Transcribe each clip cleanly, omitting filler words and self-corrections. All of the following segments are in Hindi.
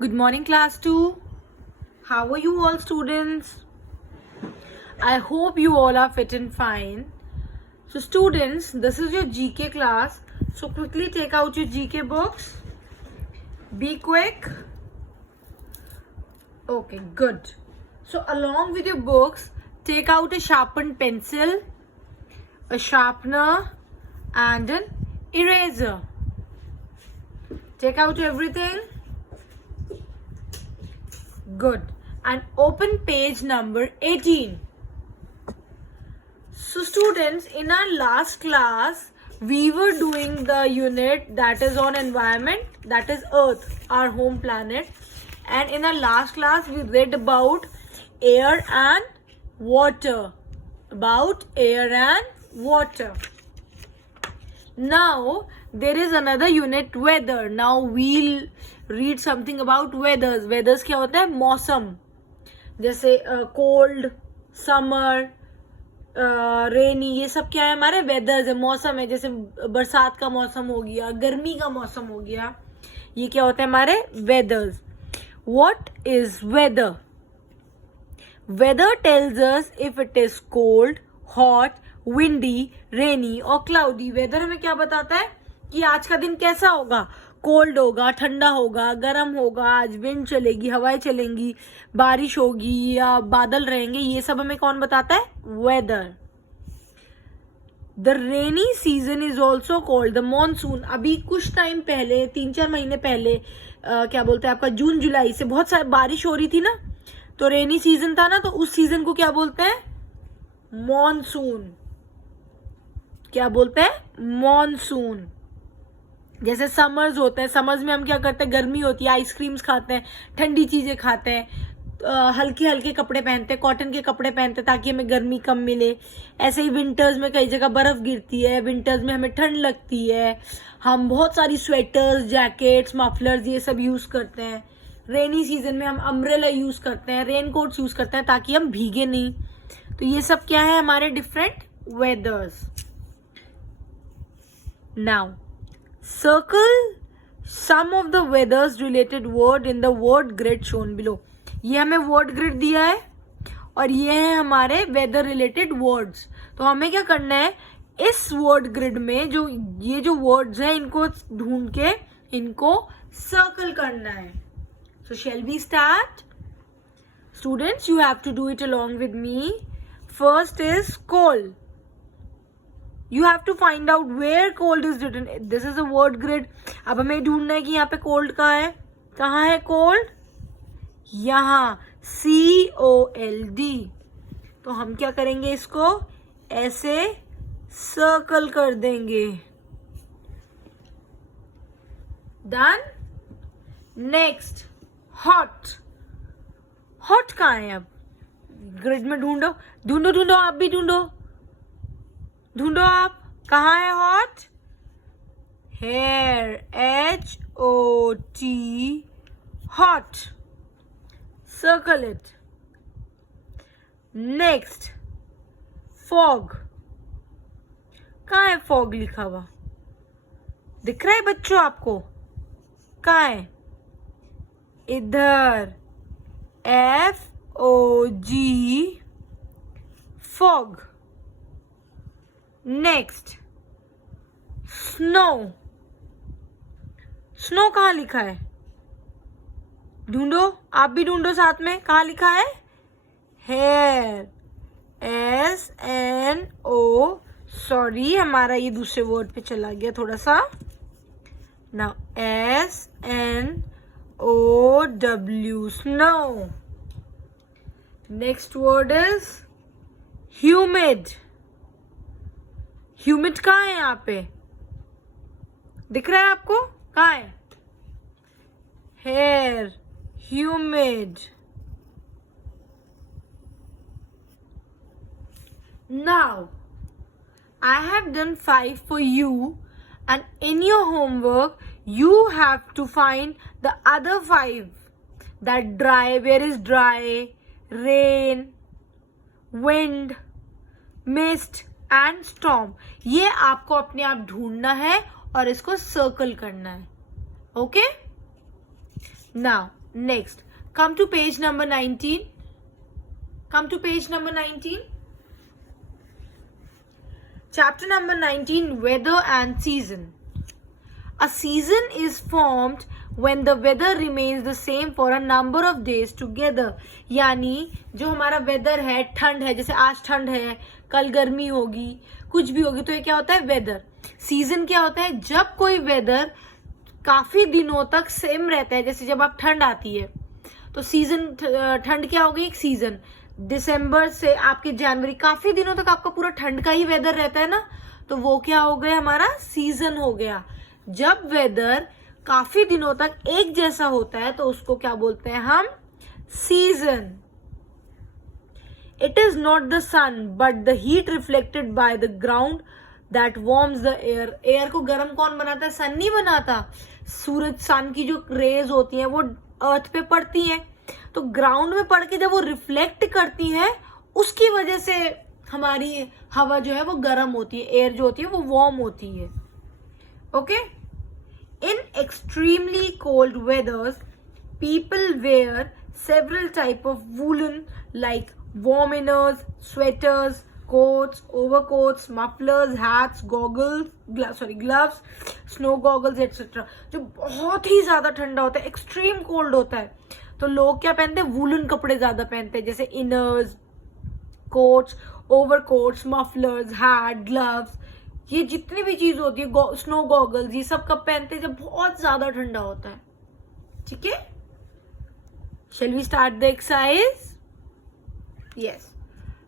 Good morning, class 2. How are you all, students? I hope you all are fit and fine. So, students, this is your GK class. So, quickly take out your GK books. Be quick. Okay, good. So, along with your books, take out a sharpened pencil, a sharpener, and an eraser. Take out everything. Good. And open page number 18. So students, in our last class, we were doing the unit that is on environment, that is Earth, our home planet. And in our last class, we read about air and water. About air and water. Now, there is another unit, weather. Now, we'll read something about weathers. Weathers क्या होता है? मौसम. जैसे कोल्ड, समर, रेनी, ये सब क्या है? हमारे वेदर्स है, मौसम है. जैसे बरसात का मौसम हो गया, गर्मी का मौसम हो गया. ये क्या होता है? हमारे वेदर्स. What is weather? Weather tells us if it is cold, hot, windy, rainy और cloudy. वेदर हमें क्या बताता है कि आज का दिन कैसा होगा? कोल्ड होगा, ठंडा होगा, गर्म होगा, आज विंड चलेगी, हवाएं चलेंगी, बारिश होगी या बादल रहेंगे. ये सब हमें कौन बताता है? Weather. The rainy season is also called the monsoon. अभी कुछ टाइम पहले, 3-4 महीने पहले, क्या बोलते हैं, आपका जून जुलाई से बहुत सारी बारिश हो रही थी ना, तो रेनी सीजन था ना, तो उस सीजन को क्या बोलते हैं? मॉनसून. क्या बोलते हैं? मॉनसून. जैसे समर्स होते हैं, समर्स में हम क्या करते हैं? गर्मी होती है, आइसक्रीम्स खाते हैं, ठंडी चीजें खाते हैं, हल्के हल्के कपड़े पहनते हैं, कॉटन के कपड़े पहनते हैं ताकि हमें गर्मी कम मिले. ऐसे ही विंटर्स में कई जगह बर्फ गिरती है, विंटर्स में हमें ठंड लगती है, हम बहुत सारी स्वेटर्स, जैकेट्स, मफलर्स ये सब यूज करते हैं. रेनी सीजन में हम अम्ब्रेला यूज करते हैं, रेन कोट्स यूज करते हैं ताकि हम भीगे नहीं. तो ये सब क्या है? हमारे different वेदर्स. Now, circle some of the weathers related word in the word grid shown below. ये हमें word grid दिया है और ये है हमारे weather related words. तो हमें क्या करना है? इस word grid में जो ये जो words हैं, इनको ढूंढ के इनको circle करना है. So shall we start? Students, you have to do it along with me. First is cold. You have to find out where cold is written. This is a word grid. अब हमें ढूंढना है कि यहाँ पे cold कहाँ है? कहाँ है cold? यहाँ COLD. तो हम क्या करेंगे? इसको ऐसे सर्कल कर देंगे. Done? Next, hot. Hot कहाँ है? अब ग्रिड में ढूंढो, ढूंढो, ढूंढो, आप भी ढूंढो, ढूंढो आप. कहाँ है hot? Here, HOT, hot. Circle it. Next, fog. कहाँ है फॉग लिखा हुआ? दिख रहा है बच्चों आपको? कहाँ है? इधर, FOG, fog. Next, snow. Snow कहाँ लिखा है? ढूंढो, आप भी ढूंढो साथ में. कहाँ लिखा है? Hair, SNO. सॉरी, हमारा ये दूसरे वर्ड पे चला गया थोड़ा सा. Now SNOW, snow. Next word is humid. Humid कहाँ है? यहाँ पे दिख रहा है आपको? कहाँ है? Here, humid. Now, I have done 5 for you, and in your homework, you have to find the other 5. That dry, where is dry, rain, wind, mist, and storm. ये आपको अपने आप ढूंढना है और इसको सर्कल करना है. Okay, now Next, come to page number 19. Come to page number 19. Chapter number 19, weather and season. A season is formed when the weather remains the same for a number of days together. यानी जो हमारा वेदर है, ठंड है, जैसे आज ठंड है, कल गर्मी होगी, कुछ भी होगी, तो ये क्या होता है? वेदर. सीजन क्या होता है? जब कोई वेदर काफी दिनों तक सेम रहता है. जैसे जब आप ठंड आती है तो सीजन, ठंड क्या होगी? एक सीजन. दिसंबर से आपके जनवरी, काफी दिनों तक आपका पूरा ठंड का ही वेदर रहता है ना, तो वो क्या हो गया? हमारा सीजन हो गया. जब वेदर काफी दिनों तक एक जैसा होता है तो उसको क्या बोलते हैं हम? Season. It is not the sun but the heat reflected by the ground that warms the air. Air को गर्म कौन बनाता है? सन नहीं बनाता. सूरज, सन की जो रेज होती हैं वो अर्थ पे पड़ती हैं, तो ग्राउंड में पड़ के जब वो रिफ्लेक्ट करती है, उसकी वजह से हमारी हवा जो है वो गर्म होती है, एयर जो होती है वो वार्म होती है. Okay. In extremely cold वेदर्स people wear several type of woolen like warm inners, sweaters, coats, overcoats, mufflers, hats, goggles, gloves, snow goggles etc. जो बहुत ही ज्यादा ठंडा होता है, एक्सट्रीम कोल्ड होता है, तो लोग क्या पहनते हैं? वूलन कपड़े ज्यादा पहनते हैं, जैसे inners, coats, overcoats, mufflers, hat, gloves, ये जितनी भी चीज होती है, स्नो गॉगल्स, ये सब कब पहनते हैं? जब बहुत ज्यादा ठंडा होता है. ठीक है. Shall we start the exercise? Yes.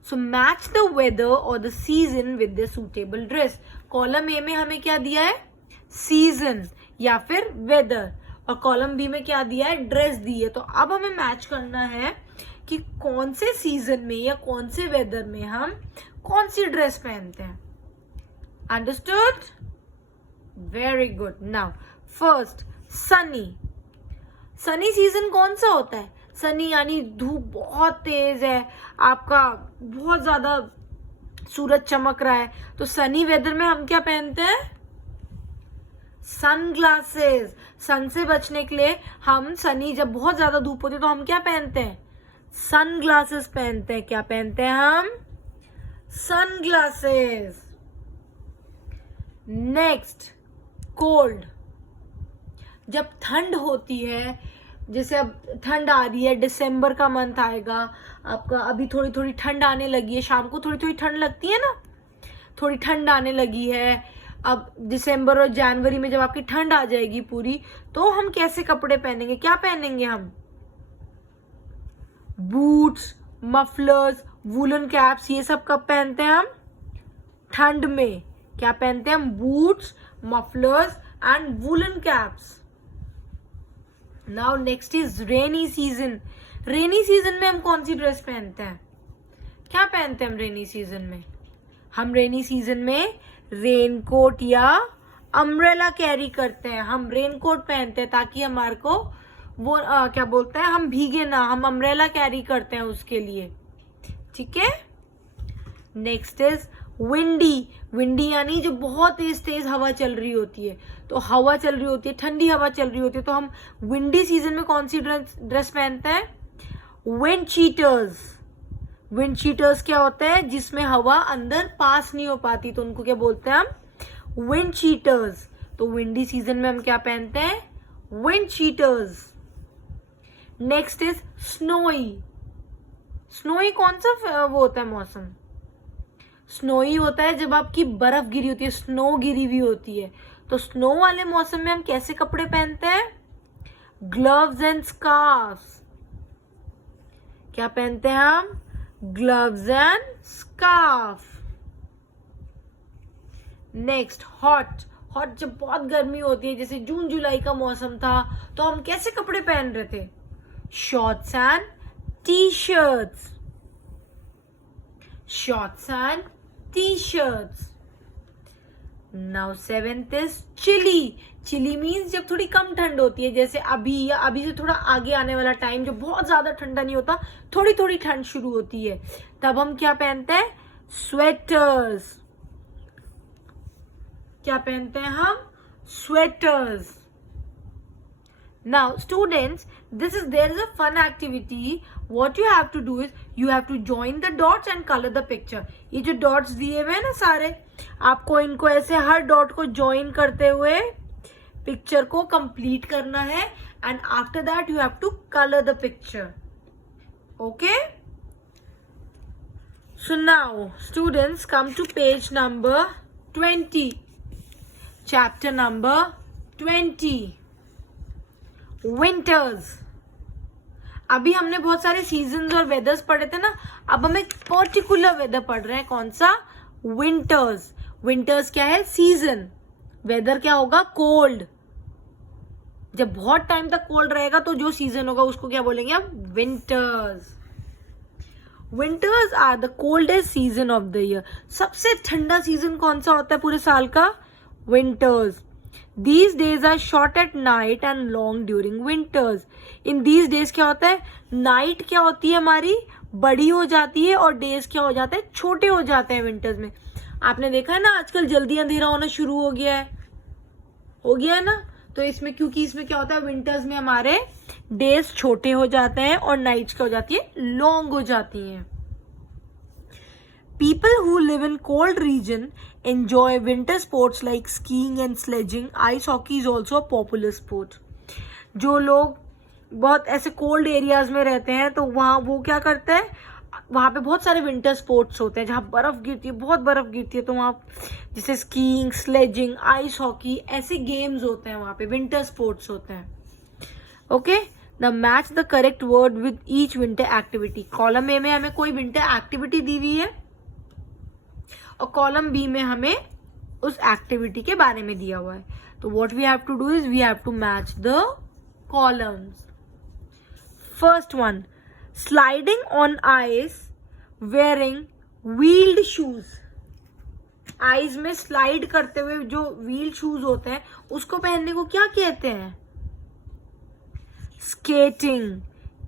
So match the weather or the season with the suitable dress. Column A में हमें क्या दिया है? सीजन या फिर वेदर, और कॉलम बी में क्या दिया है? ड्रेस दी है. तो अब हमें मैच करना है कि कौन से सीजन में या कौन से वेदर में हम कौन सी ड्रेस पहनते हैं. Understood? Very good. Now first, Sunny. Sunny season कौन सा होता है? सनी यानी धूप बहुत तेज है, आपका बहुत ज्यादा सूरज चमक रहा है, तो सनी वेदर में हम क्या पहनते हैं? Sun glasses. सन से बचने के लिए हम, सनी जब बहुत ज्यादा धूप होती है तो हम क्या पहनते हैं? सन ग्लासेस पहनते हैं. क्या पहनते हैं हम? Sunglasses. Next, cold. जब ठंड होती है, जैसे अब ठंड आ रही है, दिसंबर का मंथ आएगा आपका, अभी थोड़ी थोड़ी ठंड आने लगी है, शाम को थोड़ी थोड़ी ठंड लगती है ना, थोड़ी ठंड आने लगी है. अब दिसंबर और जनवरी में जब आपकी ठंड आ जाएगी पूरी, तो हम कैसे कपड़े पहनेंगे? क्या पहनेंगे हम? बूट्स, मफलर्स, वूलन कैप्स, ये सब कब पहनते हैं हम? ठंड में. क्या पहनते हैं हम? Boots, mufflers and woollen caps. Now next is rainy season. Rainy season में हम कौन सी ड्रेस पहनते हैं? क्या पहनते हैं हम रेनी सीजन में? हम रेनी सीजन में रेनकोट या अम्ब्रेला कैरी करते हैं. हम रेनकोट पहनते हैं ताकि हमारे को वो क्या बोलते हैं, हम भीगे ना, हम अम्ब्रेला कैरी करते हैं उसके लिए. ठीक है. Next is windy. विंडी यानी जो बहुत तेज तेज हवा चल रही होती है, तो हवा चल रही होती है, ठंडी हवा चल रही होती है, तो हम विंडी सीजन में कौन सी ड्रेस पहनते हैं? Wind cheaters. विंड चीटर्स क्या होते हैं? जिसमें हवा अंदर पास नहीं हो पाती, तो उनको क्या बोलते हैं हम? Wind cheaters. तो विंडी सीजन में हम क्या पहनते हैं? Wind cheaters. Next is snowy. Snowy कौन सा वो होता है मौसम? स्नोई होता है जब आपकी बर्फ गिरी होती है, स्नो गिरी हुई होती है, तो स्नो वाले मौसम में हम कैसे कपड़े पहनते हैं? Gloves and scarfs. क्या पहनते हैं हम? Gloves and scarf. Next, hot. Hot जब बहुत गर्मी होती है, जैसे जून जुलाई का मौसम था, तो हम कैसे कपड़े पहन रहे थे? Shorts and T shirts. Shorts and t-shirts. Now seventh is chilly. Chilly means जब थोड़ी कम ठंड होती है, जैसे अभी या अभी से थोड़ा आगे आने वाला टाइम, जो बहुत ज्यादा ठंडा नहीं होता, थोड़ी थोड़ी ठंड शुरू होती है, तब हम क्या पहनते हैं? स्वेटर्स. क्या पहनते हैं हम? Sweaters. Now students, there is a fun activity. What you have to do is you have to join the dots and color the picture. ये जो dots दिए हुए हैं ना सारे, आपको इनको ऐसे हर dot को join करते हुए picture को complete करना है, and after that you have to color the picture. Okay? So now students, come to page number 20, chapter number 20. Winters. अभी हमने बहुत सारे सीजन्स और वेदर्स पढ़े थे ना, अब हम एक पर्टिकुलर वेदर पढ़ रहे हैं. कौन सा? विंटर्स. विंटर्स क्या है? सीजन. वेदर क्या होगा? कोल्ड. जब बहुत टाइम तक कोल्ड रहेगा तो जो सीजन होगा उसको क्या बोलेंगे हम? Winters. Winters are the coldest season of the year. सबसे ठंडा सीजन कौन सा होता है पूरे साल का? Winters. These days are short at night and long during winters. In these days क्या होता है? नाइट क्या होती है हमारी? बड़ी हो जाती है, और डेज क्या हो जाते हैं? छोटे हो जाते हैं विंटर्स में. आपने देखा है ना आजकल जल्दी अंधेरा होना शुरू हो गया है ना. तो इसमें क्योंकि इसमें क्या होता है, विंटर्स में हमारे डेज छोटे हो जाते हैं और नाइट्स क्या हो जाती है? लॉन्ग हो जाती हैं. People who live in cold region enjoy winter sports like skiing and sledging. Ice hockey is also a popular sport. जो लोग बहुत ऐसे कोल्ड एरियाज में रहते हैं तो वहाँ वो क्या करते हैं, वहाँ पे बहुत सारे विंटर स्पोर्ट्स होते हैं जहाँ बर्फ गिरती है, बहुत बर्फ गिरती है. तो वहाँ जैसे स्कीइंग, स्लेजिंग, आइस हॉकी, ऐसे गेम्स होते हैं वहाँ पे, विंटर स्पोर्ट्स होते हैं. Okay. Now match the correct word with each winter activity. Column A में हमें कोई विंटर एक्टिविटी दी हुई है और कॉलम बी में हमें उस एक्टिविटी के बारे में दिया हुआ है. तो what we have to do is we have to match the columns. First one, sliding on ice wearing wheeled shoes. Ice में स्लाइड करते हुए जो व्हील शूज होते हैं उसको पहनने को क्या कहते हैं? स्केटिंग.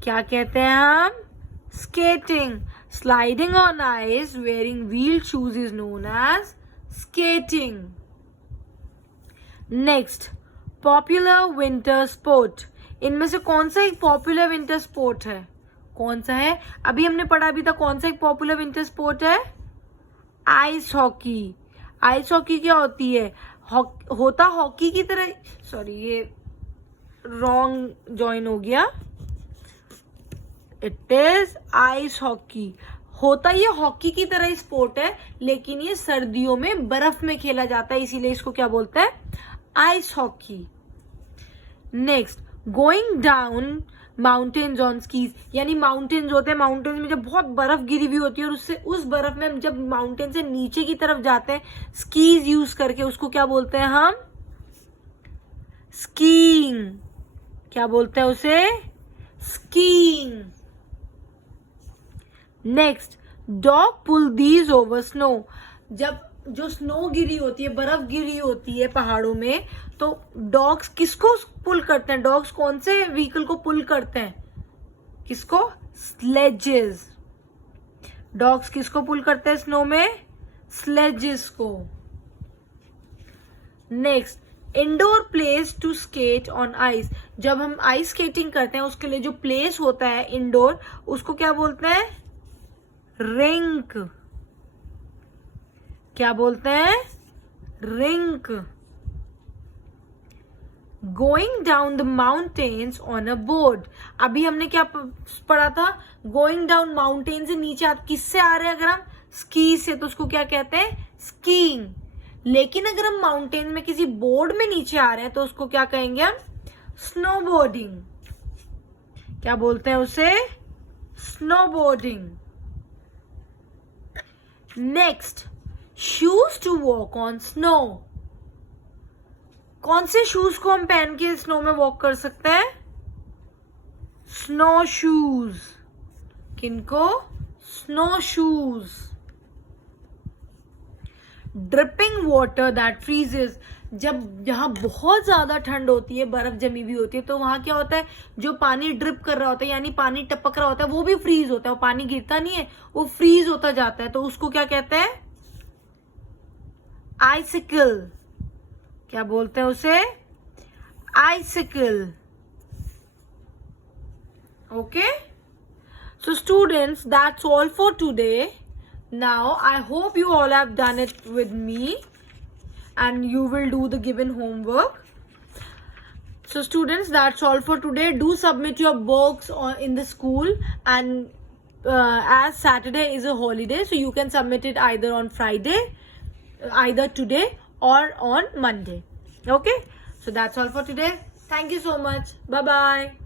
क्या कहते हैं हम? Skating. Sliding on ice wearing wheeled shoes is known as skating. Next, popular winter sport. इनमें से कौन सा एक पॉपुलर विंटर स्पोर्ट है? कौन सा है? अभी हमने पढ़ा भी था. कौन सा एक पॉपुलर विंटर स्पोर्ट है? Ice hockey. आइस हॉकी क्या होती है? होता हॉकी की तरह, सॉरी ये रॉन्ग ज्वाइन हो गया. It is ice hockey. होता ये हॉकी की तरह ही स्पोर्ट है, लेकिन ये सर्दियों में बर्फ में खेला जाता है, इसीलिए इसको क्या बोलते हैं? Ice hockey. Next, going down mountains on skis. यानी माउंटेन्स होते हैं, माउंटेन्स में जब बहुत बर्फ गिरी हुई होती है और उससे उस बर्फ में हम जब माउंटेन से नीचे की तरफ जाते हैं स्कीज यूज करके, उसको क्या बोलते हैं हम? स्कीइंग. क्या बोलते हैं उसे? Skiing. Next, dog pull these over snow. जब जो स्नो गिरी होती है, बर्फ गिरी होती है पहाड़ों में, तो डॉग्स किसको पुल करते हैं? डॉग्स कौन से व्हीकल को पुल करते हैं? किसको? स्लेजेस. डॉग्स किसको पुल करते हैं स्नो में? स्लेजेस को. Next, indoor place to skate on ice. जब हम आइस स्केटिंग करते हैं उसके लिए जो प्लेस होता है इंडोर, उसको क्या बोलते हैं? रिंक. क्या बोलते हैं? Rink. Going down the mountains on a board. अभी हमने क्या पढ़ा था? गोइंग डाउन माउंटेन से नीचे आप किससे आ रहे हैं? अगर हम स्की से तो उसको क्या कहते हैं? स्कीइंग. लेकिन अगर हम माउंटेन में किसी बोर्ड में नीचे आ रहे हैं तो उसको क्या कहेंगे हम? स्नोबोर्डिंग. क्या बोलते हैं उसे? Snowboarding. Next, shoes to walk on snow. कौन से शूज को हम पहन के स्नो में वॉक कर सकते हैं? Snow shoes. किनको? Snow shoes. Dripping water that freezes. जब जहां बहुत ज्यादा ठंड होती है, बर्फ जमी हुई होती है, तो वहां क्या होता है? जो पानी ड्रिप कर रहा होता है, यानी पानी टपक रहा होता है, वो भी फ्रीज होता है. वो पानी गिरता नहीं है, वो फ्रीज होता जाता है. तो उसको क्या कहते हैं? आइसिकल. क्या बोलते हैं उसे? आइसिकल. Okay? So students, that's all for today. Now, I hope you all have done it with me and you will do the given homework. So students, that's all for today. Do submit your books in the school, and as Saturday is a holiday, so you can submit it either on Friday, either today or on Monday. Okay? So that's all for today. Thank you so much. Bye-bye.